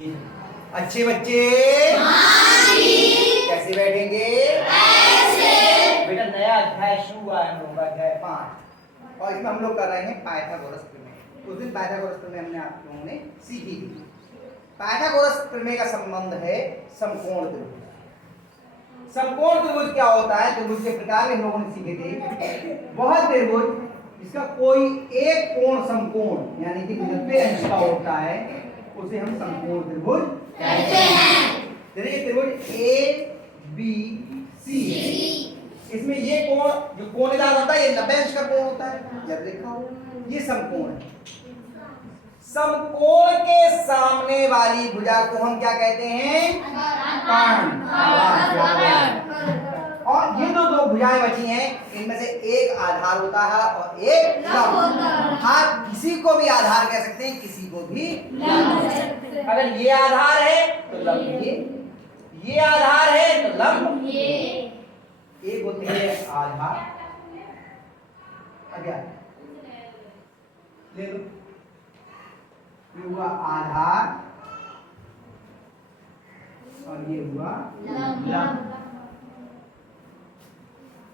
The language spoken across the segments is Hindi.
अच्छे बच्चे कैसे बैठेंगे? बेटा नया अध्याय शुरू हुआ है हम लोग का, अध्याय 5, और इसमें हम लोग कर रहे हैं पाइथागोरस प्रमेय। उस दिन पाइथागोरस प्रमेय हमने आप लोगों ने सीखी थी। पाइथागोरस प्रमेय का संबंध है समकोण त्रिभुज। समकोण त्रिभुज क्या होता है? त्रिभुज के प्रकार हम लोगों ने सीखे थे। वह त्रिभुज जिसका कोई एक कोण समकोण यानी कि 90 अंश का होता है उसे हम समकोण त्रिभुज कहते हैं। जैसे ये त्रिभुज ए बी सी है, इसमें ये कोण जो कोणीदार होता है ये 90 अंश का कोण होता है, जब देखा हो ये समकोण है। समकोण के सामने वाली भुजा को हम क्या कहते हैं? कर्ण। और ये जो दो भुजाएं बची हैं इनमें से एक आधार होता है और एक लंब। आप किसी को भी आधार कह सकते हैं, किसी को भी लंब कह सकते हैं। अगर ये आधार है तो लंब ये आधार है तो लंब ये। एक होती है आधार, अज्ञात ले लो, ये हुआ आधार और ये हुआ लंब।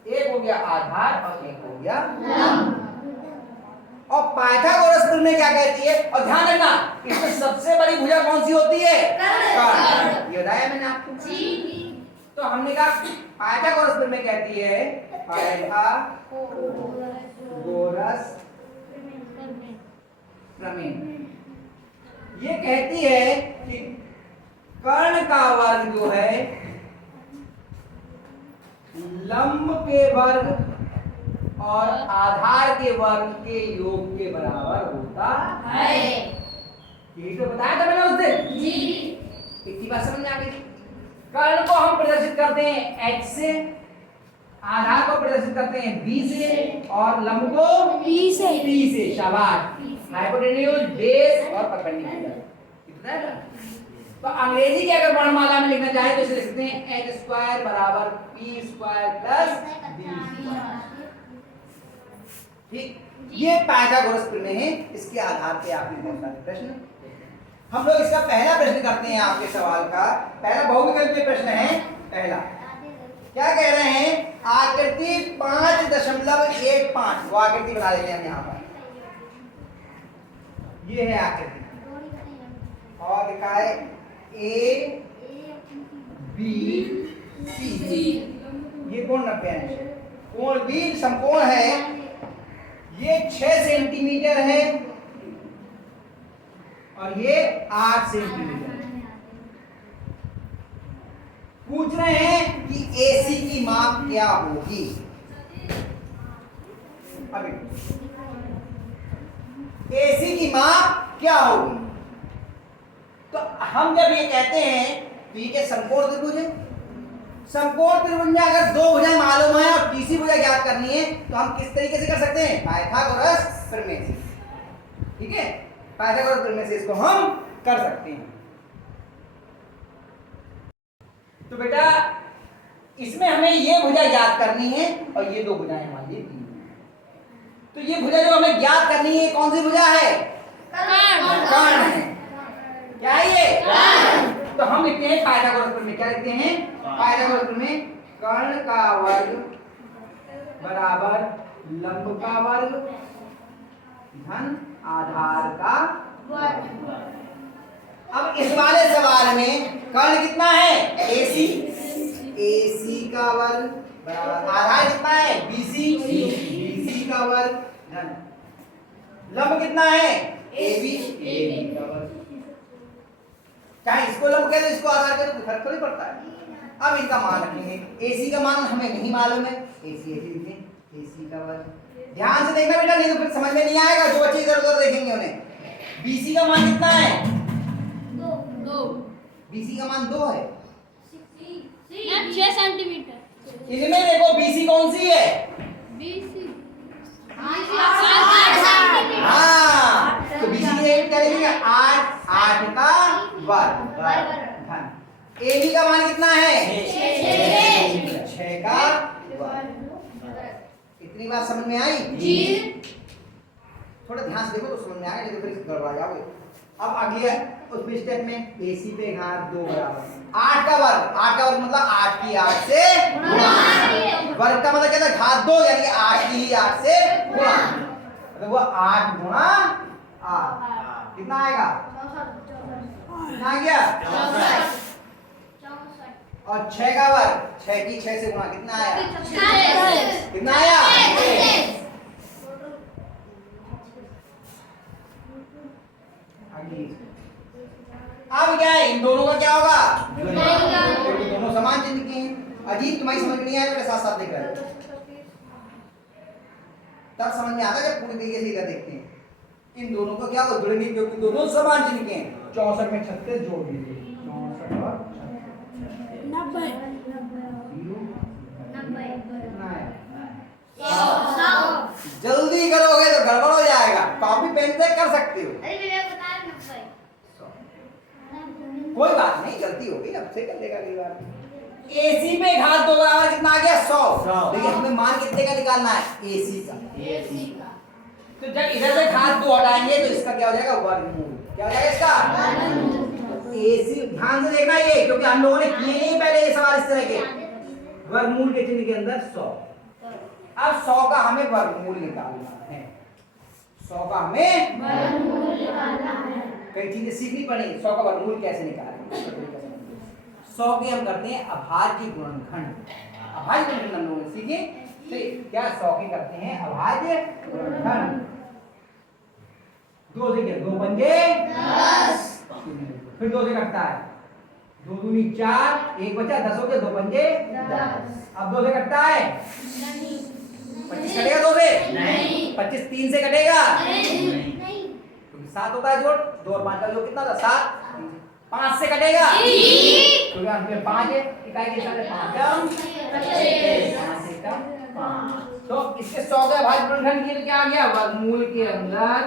एक हो गया आधार और एक हो गया लंब। और पाइथागोरस प्रमेय क्या कहती है? और ध्यान रखना इसमें सबसे बड़ी भुजा कौन सी होती है? कर्ण। ये बताया मैंने आपको। तो हमने कहा पाइथागोरस प्रमेय कहती है पाइथागोरस प्रमेय ये कहती है कि कर्ण का वर्ग जो है लंब के वर्ग और आधार के वर्ग के योग के बराबर होता है। यही तो बताया था मैंने उस दिन जी। इतनी बात समझ में आ गई। कर्ण को हम प्रदर्शित करते हैं h से, आधार को प्रदर्शित करते हैं b से और लंब को p से। शाबाश। हाइपोटेन्यूज, बेस और परपेंडिकुलर। कितना है? तो अंग्रेजी की अगर वर्णमाला में लिखना चाहे तो इसे लिखते हैं h स्क्वायर बराबर p square plus b square. ठीक, ये पाइथागोरस प्रमेय है। इसके आधार पे आपने बहुत सारे प्रश्न, हम लोग इसका पहला प्रश्न करते हैं। आपके सवाल का पहला बहुविकल्पीय प्रश्न है। पहला क्या कह रहे हैं? आकृति 5.15 वो आकृति बना लेते हैं हम यहाँ पर। ये है आकृति और लिखा है ए बी सी। ये कोण 90 अंश है। कोण बी समकोण है, ये 6 सेंटीमीटर है और ये 8 सेंटीमीटर। पूछ रहे हैं कि AC की माप क्या होगी। अभी AC की माप क्या होगी? तो हम जब ये कहते हैं तो ये क्या समकोण त्रिभुज है? समकोण त्रिभुज में अगर दो भुजाएं मालूम है और तीसरी भुजा ज्ञात करनी है तो हम किस तरीके से कर सकते हैं? पाइथागोरस प्रमेय से। ठीक है, पाइथागोरस प्रमेय से इसको हम कर सकते हैं। तो बेटा इसमें हमें ये भुजा ज्ञात करनी है और ये दो भुजाएं मान ली दी। तो ये भुजा जो हमें ज्ञात करनी है कौन सी भुजा है? कर्ण है। क्या है ये? तो हम लिखते हैं पाइथागोरस प्रमेय। क्या लिखते हैं? पाइथागोरस प्रमेय कर्ण का वर्ग बराबर लंब का वर्ग धन आधार का वर्ग। अब इस वाले सवाल में कर्ण कितना है? AC का वर्ग बराबर आधार कितना है? BC का वर्ग धन लंब कितना है? AB का वर्ग। चाहे इसको लंब कह दो इसको आधार कह दो, फर्क थोड़ी पड़ता है। अब इनका मान रखेंगे। AC का मान हमें नहीं मालूम है, AC का वर्ग। ध्यान से देखना बेटा, नहीं तो फिर समझ में नहीं आएगा। जो बच्चे इधर उधर देखेंगे उन्हें। BC का मान कितना है? 2। BC का मान 2 है। 6 सेंटीमीटर। इनमें देखो BC कौन सी है? BC 8 centimetre. हाँ, तो BC की क्या लिखेंगे? 8 का वर्ग धन AB का मान कितना है? 6 का वर्ग। इतनी बात समझ में आई जी? थोड़ा ध्यान से देखो तो समझ में आएगा, नहीं तो फिर गड़बड़ा जाओगे। अब अगली उस स्टेप में AC पे घात 2 बराबर 8 का वर्ग मतलब 8 की 8 से गुणा। वर्ग का मतलब क्या था? घात 2 यानी कि 8 की ही 8 से गुणा, मतलब वो 8 गुणा 8 कितना आएगा? कितना आ गया? 64। और 6 का वर्ग 6 की 6 से गुणा कितना आया? कितना आया? अब क्या है? इन दोनों का क्या होगा? क्योंकि दोनों समान चिन्ह के हैं। अजीत तुम्हारी समझ में नहीं आया, मेरे साथ साथ देख रहे हो, तब समझ में आता है जब पूरी तरीके से इधर देखते हैं। इन दोनों को क्या होगा? जुड़ेंगे क्योंकि दोनों समान चिन्ह के हैं। 64 में 36 जोड़ दीजिए, 64 और 90। कितना है? जल्दी करोगे तो गड़बड़ हो जाएगा, कॉपी पेन से कर सकते हो। कोई बात नहीं, गलती हो गई, अब से कर लेगा अगली बार। AC पे घात 2 बराबर कितना आ गया? 100। देखिए हमें मान कितने का निकालना है? AC का। तो जब इधर से घात 2 हटाएंगे तो इसका क्या हो जाएगा? वर्गमूल। क्या हो जाएगा इसका? AC ध्यान से देखना ये, क्योंकि हम लोगों ने किए नहीं पहले ये सवाल इस तरह के। वर्गमूल के चिन्ह के अंदर 100। अब 100 का हमें वर्गमूल निकालना है। 100 का हमें वर्गमूल निकालना है। कई चीजें सीखनी पड़ेगी। 100 का वर्गमूल कैसे निकालेंगे? 100 के हम करते हैं अभाज्य गुणनखंड। अभाज्य गुणनखंड हम लोगों ने सीखे। तो क्या 100 के करते हैं अभाज्य गुणनखंड। 2 से क्या? 2 पंजे 10। फिर 2 से कटता है 2 दूनी 4, 1 बचा, 10 हो गया, 2 पंजे 10। अब 2 से कटता है 25 कटेगा 2 से? नहीं। 25 3 से कटेगा? नहीं। 7 होता है जोड़, 2 और 5 का जोड़ कितना था? 7। 5 से कटेगा? क्योंकि अंत में 5 है, इकाई के साथ 5 कम 5। तो इसके 100 का अभाज्य गुणनखंड के लिए क्या आ गया? वर्गमूल के अंदर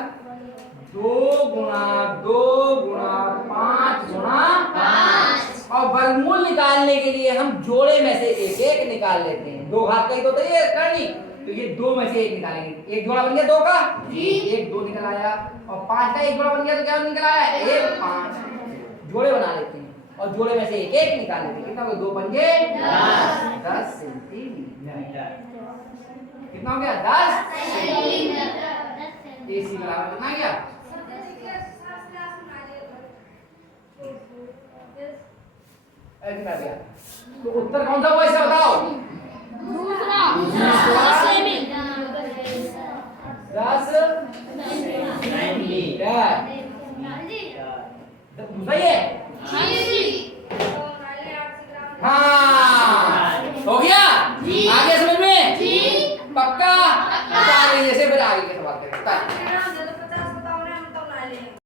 2 गुणा 2 गुणा 5 गुणा 5। और वर्गमूल निकालने के लिए हम जोड़े में से एक एक निकाल लेते हैं। 2 घात का ही तो होता है ये करनी, तो ये 2 में से एक निकालेंगे। एक जोड़ा बन गया 2 का, एक 2 निकल आया, और 5 का एक जोड़ा बन गया तो क्या निकल आया? 1 5। जोड़े बना लेते हैं और जोड़े में से एक एक निकाल लेते हैं। कितना हो गया? 2 पंजे 10 सेंटीमीटर। कितना हो गया? 10 सेंटीमीटर। AC बराबर कितना गया? तो उत्तर कौन सा हुआ इससे बताओ? दूसरा 10 सेंटीमीटर। दूसरा ये हाँ हो गया। आगे समझ में? पक्का? बता दीजिए, फिर आगे के सवाल करें।